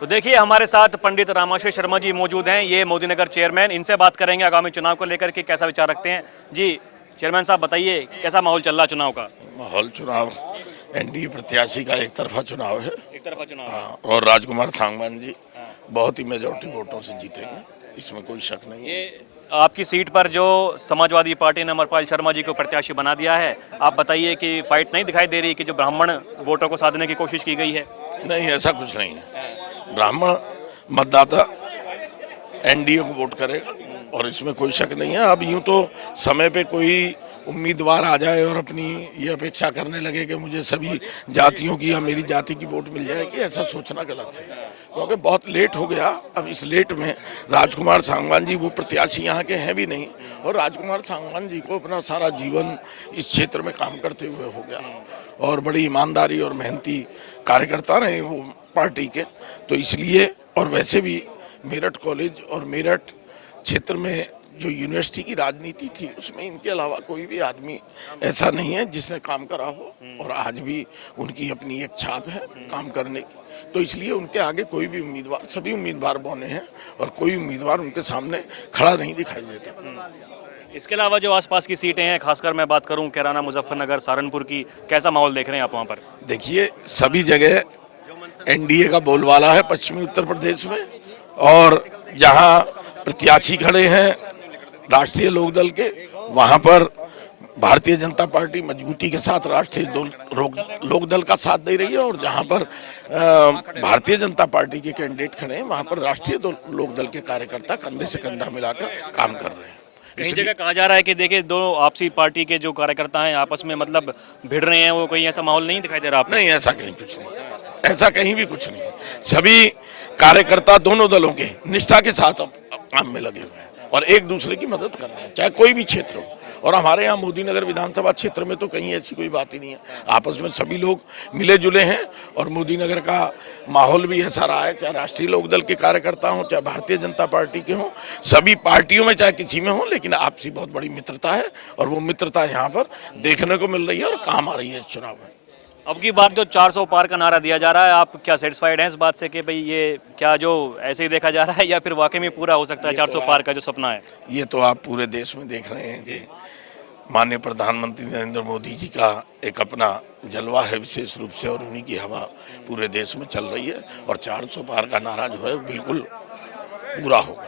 तो देखिए हमारे साथ पंडित रामाश्रय शर्मा जी मौजूद हैं, ये मोदी नगर चेयरमैन। इनसे बात करेंगे आगामी चुनाव को लेकर के कैसा विचार रखते हैं। जी चेयरमैन साहब बताइए, कैसा माहौल चल रहा है चुनाव का? माहौल चुनाव एनडीए प्रत्याशी का एक तरफा चुनाव है। एक तरफा चुनाव है। हाँ, और राजकुमार सांगवान जी बहुत ही मेजॉरिटी वोटों से जीतेंगे, इसमें कोई शक नहीं है। ये आपकी सीट पर जो समाजवादी पार्टी ने अमरपाल शर्मा जी को प्रत्याशी बना दिया है, आप बताइए कि फाइट नहीं दिखाई दे रही कि जो ब्राह्मण वोटों को साधने की कोशिश की गई है? नहीं, ऐसा कुछ नहीं है। ब्राह्मण मतदाता एनडीए को वोट करेगा और इसमें कोई शक नहीं है। अब यूं तो समय पे कोई उम्मीदवार आ जाए और अपनी ये अपेक्षा करने लगे कि मुझे सभी जातियों की या मेरी जाति की वोट मिल जाएगी, ऐसा सोचना गलत है, क्योंकि बहुत लेट हो गया। अब इस लेट में राजकुमार सांगवान जी वो प्रत्याशी यहाँ के हैं भी नहीं, और राजकुमार सांगवान जी को अपना सारा जीवन इस क्षेत्र में काम करते हुए हो गया और बड़ी ईमानदारी और मेहनती कार्यकर्ता रहे वो पार्टी के। तो इसलिए, और वैसे भी मेरठ कॉलेज और मेरठ क्षेत्र में जो यूनिवर्सिटी की राजनीति थी उसमें इनके अलावा कोई भी आदमी ऐसा नहीं है जिसने काम करा हो, और आज भी उनकी अपनी एक छाप है काम करने की। तो इसलिए उनके आगे कोई भी उम्मीदवार, सभी उम्मीदवार बने हैं और कोई उम्मीदवार उनके सामने खड़ा नहीं दिखाई देता। इसके अलावा जो आसपास की सीटें हैं, खासकर मैं बात करूं कैराना, मुजफ्फरनगर, सहारनपुर की, कैसा माहौल देख रहे हैं आप वहां पर? देखिए, सभी जगह एनडीए का बोलबाला है पश्चिमी उत्तर प्रदेश में, और जहां प्रत्याशी खड़े हैं राष्ट्रीय लोकदल के, वहां पर भारतीय जनता पार्टी मजबूती के साथ राष्ट्रीय लोकदल का साथ दे रही है, और जहां पर भारतीय जनता पार्टी के कैंडिडेट खड़े हैं वहां पर राष्ट्रीय लोकदल के कार्यकर्ता कंधे से कंधा मिलाकर काम कर रहे हैं। कई जगह कहा जा रहा है कि देखिए दो आपसी पार्टी के जो कार्यकर्ता हैं आपस में मतलब भिड़ रहे हैं, वो कोई ऐसा माहौल नहीं दिखाई दे रहा आपको? नहीं, ऐसा कहीं कुछ नहीं, ऐसा कहीं भी कुछ नहीं। सभी कार्यकर्ता दोनों दलों के निष्ठा के साथ काम में लगे हुए हैं और एक दूसरे की मदद कर रहे हैं, चाहे कोई भी क्षेत्र हो। और हमारे यहाँ मोदी नगर विधानसभा क्षेत्र में तो कहीं ऐसी कोई बात ही नहीं है, आपस में सभी लोग मिले जुले हैं, और मोदी नगर का माहौल भी ऐसा रहा है, चाहे राष्ट्रीय लोकदल के कार्यकर्ता हों, चाहे भारतीय जनता पार्टी के हों, सभी पार्टियों में चाहे किसी में हों, लेकिन आपसी बहुत बड़ी मित्रता है, और वो मित्रता यहाँ पर देखने को मिल रही है और काम आ रही है इस चुनाव में। अब की बात जो 400 पार का नारा दिया जा रहा है, आप क्या सेटिस्फाइड हैं इस बात से कि भाई ये क्या जो ऐसे ही देखा जा रहा है, या फिर वाकई में पूरा हो सकता है 400 पार का जो सपना है? ये तो आप पूरे देश में देख रहे हैं कि माननीय प्रधानमंत्री नरेंद्र मोदी जी का एक अपना जलवा है विशेष रूप से, और उन्हीं की हवा पूरे देश में चल रही है, और 400 पार का नारा जो है बिल्कुल पूरा होगा।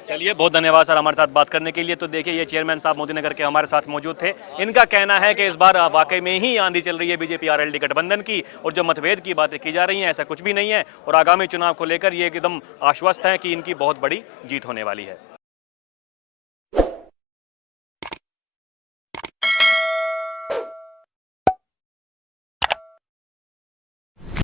चलिए, बहुत धन्यवाद सर हमारे साथ बात करने के लिए। तो देखिए, ये चेयरमैन साहब मोदी नगर के हमारे साथ मौजूद थे। इनका कहना है कि इस बार वाकई में ही आंधी चल रही है बीजेपी आरएलडी गठबंधन की, और जो मतभेद की बातें की जा रही हैं ऐसा कुछ भी नहीं है, और आगामी चुनाव को लेकर ये एकदम आश्वस्त है कि इनकी बहुत बड़ी जीत होने वाली है।